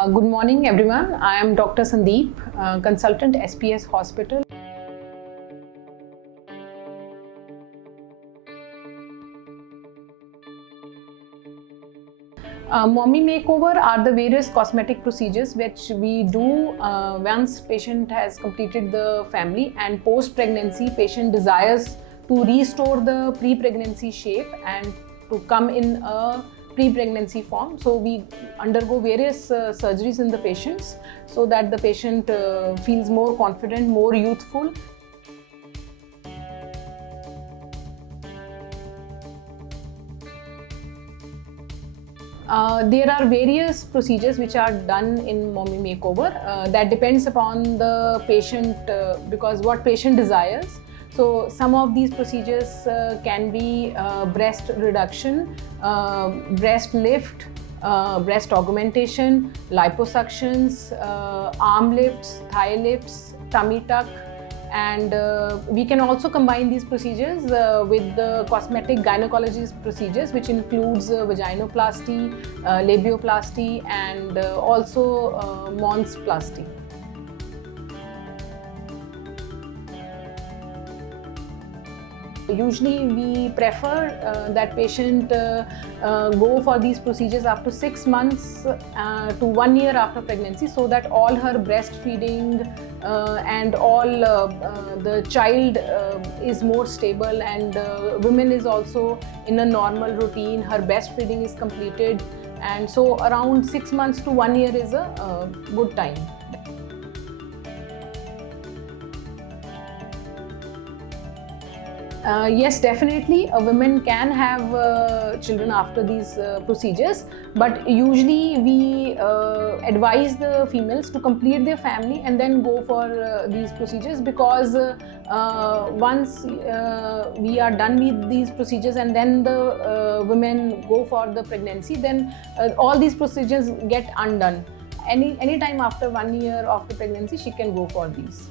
Good morning everyone. I am Dr. Sundeep, consultant SPS Hospital. Mommy Makeover are the various cosmetic procedures which we do once patient has completed the family and post-pregnancy patient desires to restore the pre-pregnancy shape and to come in a pre-pregnancy form. So we undergo various surgeries in the patients so that the patient feels more confident, more youthful. There are various procedures which are done in Mommy Makeover. That depends upon the patient because what patient desires. So some of these procedures can be breast reduction, breast lift, breast augmentation, liposuctions, arm lifts, thigh lifts, tummy tuck, and we can also combine these procedures with the cosmetic gynecology procedures, which includes vaginoplasty, labioplasty, and also monsplasty. Usually we prefer that patient go for these procedures after 6 months to 1 year after pregnancy, so that all her breastfeeding and all the child is more stable, and women is also in a normal routine, her breastfeeding is completed, and so around 6 months to 1 year is a good time. Yes, definitely women can have children after these procedures, but usually we advise the females to complete their family and then go for these procedures, because once we are done with these procedures and then the women go for the pregnancy, then all these procedures get undone. Any time after 1 year of the pregnancy, she can go for these.